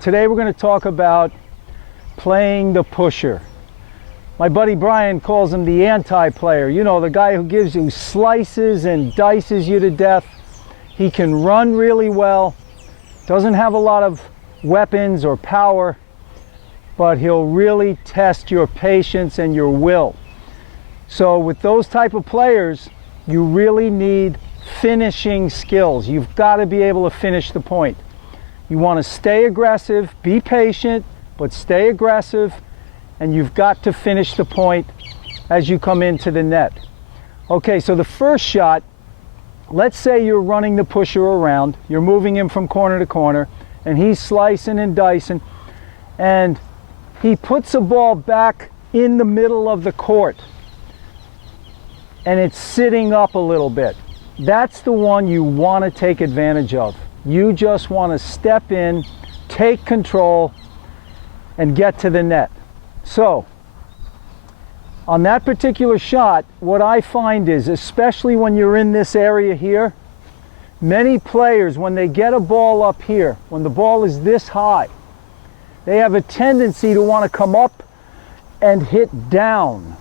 Today we're going to talk about playing the pusher. My buddy Brian calls him the anti-player. You know, the guy who slices and dices you to death. He can run really well, doesn't have a lot of weapons or power, but he'll really test your patience and your will. So with those type of players, you really need finishing skills. You've got to be able to finish the point. You want to stay aggressive, be patient, but stay aggressive, and you've got to finish the point as you come into the net. Okay, so the first shot, let's say you're running the pusher around, you're moving him from corner to corner, and he's slicing and dicing, and he puts a ball back in the middle of the court, and it's sitting up a little bit. That's the one you want to take advantage of. You just want to step in, take control, and get to the net. So, on that particular shot, what I find is, especially when you're in this area here, many players, when they get a ball up here, when the ball is this high, they have a tendency to want to come up and hit down.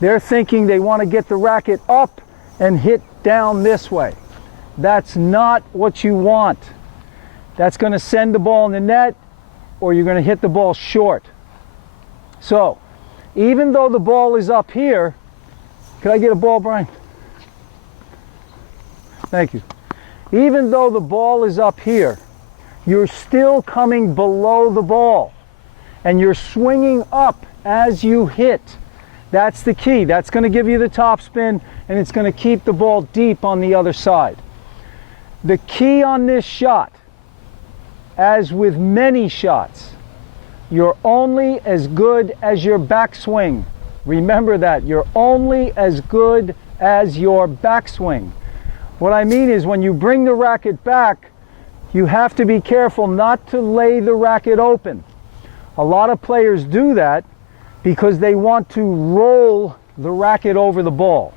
They're thinking they want to get the racket up and hit down this way. That's not what you want. That's going to send the ball in the net, or you're going to hit the ball short. So, even though the ball is up here, could I get a ball, Brian? Thank you. Even though the ball is up here, you're still coming below the ball, and you're swinging up as you hit. That's the key. That's going to give you the topspin, and it's going to keep the ball deep on the other side. The key on this shot, as with many shots, you're only as good as your backswing. Remember that. You're only as good as your backswing. What I mean is, when you bring the racket back, you have to be careful not to lay the racket open. A lot of players do that because they want to roll the racket over the ball.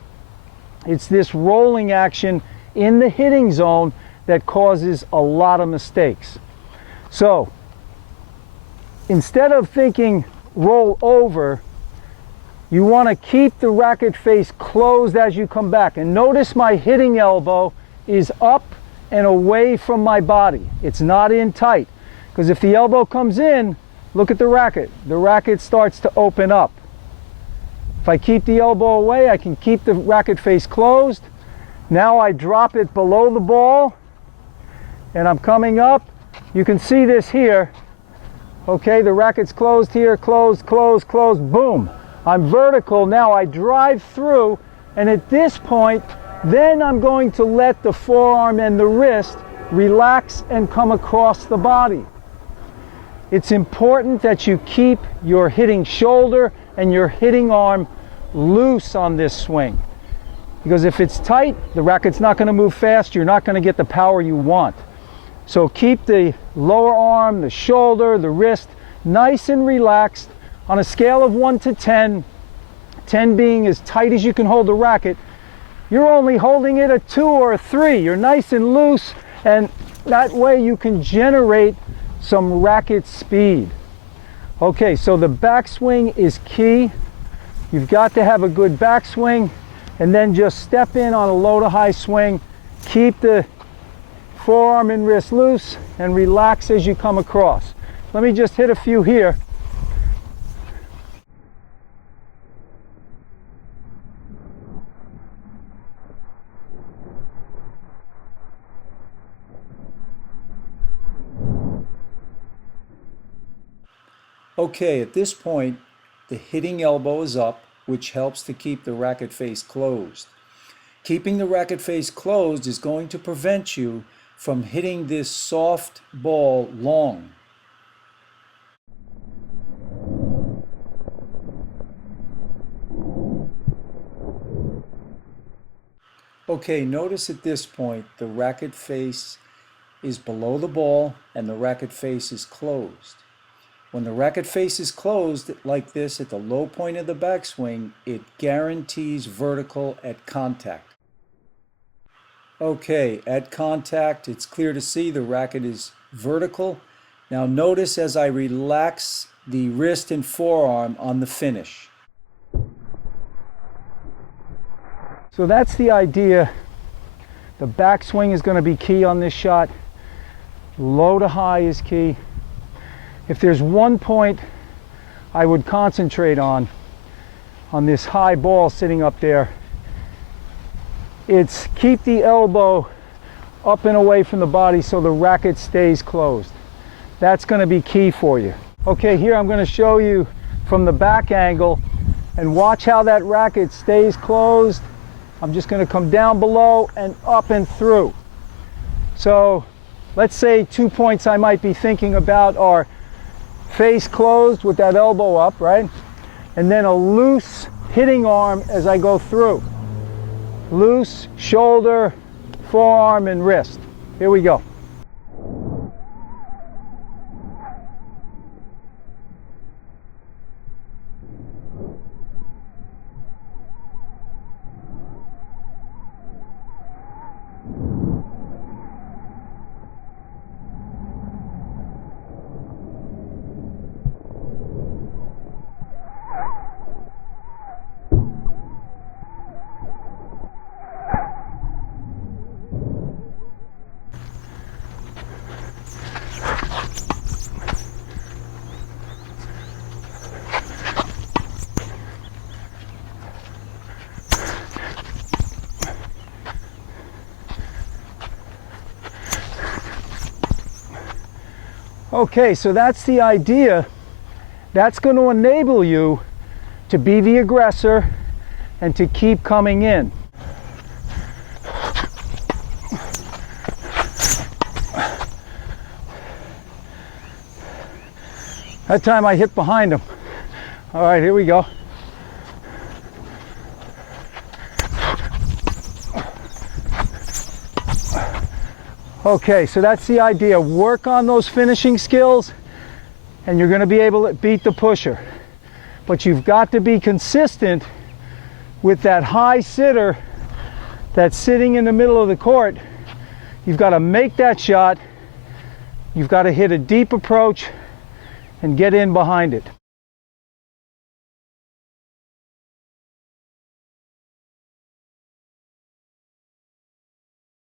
It's this rolling action in the hitting zone that causes a lot of mistakes. So, instead of thinking roll over, you want to keep the racket face closed as you come back. And notice my hitting elbow is up and away from my body. It's not in tight. Because if the elbow comes in, look at the racket. The racket starts to open up. If I keep the elbow away, I can keep the racket face closed. Now I drop it below the ball, and I'm coming up. You can see this here. Okay, the racket's closed here, closed, closed, closed, boom. I'm vertical, now I drive through, and at this point, then I'm going to let the forearm and the wrist relax and come across the body. It's important that you keep your hitting shoulder and your hitting arm loose on this swing. Because if it's tight, the racket's not going to move fast, you're not going to get the power you want. So keep the lower arm, the shoulder, the wrist nice and relaxed on a scale of 1 to 10, 10 being as tight as you can hold the racket. You're only holding it a 2 or a 3. You're nice and loose, and that way you can generate some racket speed. Okay, so the backswing is key. You've got to have a good backswing, and then just step in on a low to high swing. Keep the forearm and wrist loose and relax as you come across. Let me just hit a few here. Okay, at this point, the hitting elbow is up, which helps to keep the racket face closed. Keeping the racket face closed is going to prevent you from hitting this soft ball long. Okay, notice at this point the racket face is below the ball and the racket face is closed. When the racket face is closed like this at the low point of the backswing, it guarantees vertical at contact. Okay, at contact, it's clear to see the racket is vertical Now notice as I relax the wrist and forearm on the finish. So that's the idea. The backswing is going to be key on this shot. Low to high is key. If there's one point I would concentrate on this high ball sitting up there, it's keep the elbow up and away from the body so the racket stays closed. That's going to be key for you. Okay, here I'm going to show you from the back angle, and watch how that racket stays closed. I'm just going to come down below and up and through. So let's say 2 points I might be thinking about are face closed with that elbow up, right? And then a loose hitting arm as I go through. Loose shoulder, forearm, and wrist. Here we go. Okay, so that's the idea. That's going to enable you to be the aggressor and to keep coming in. That time I hit behind him. All right, here we go. Okay, so that's the idea. Work on those finishing skills and you're going to be able to beat the pusher. But you've got to be consistent with that high sitter that's sitting in the middle of the court. You've got to make that shot. You've got to hit a deep approach and get in behind it.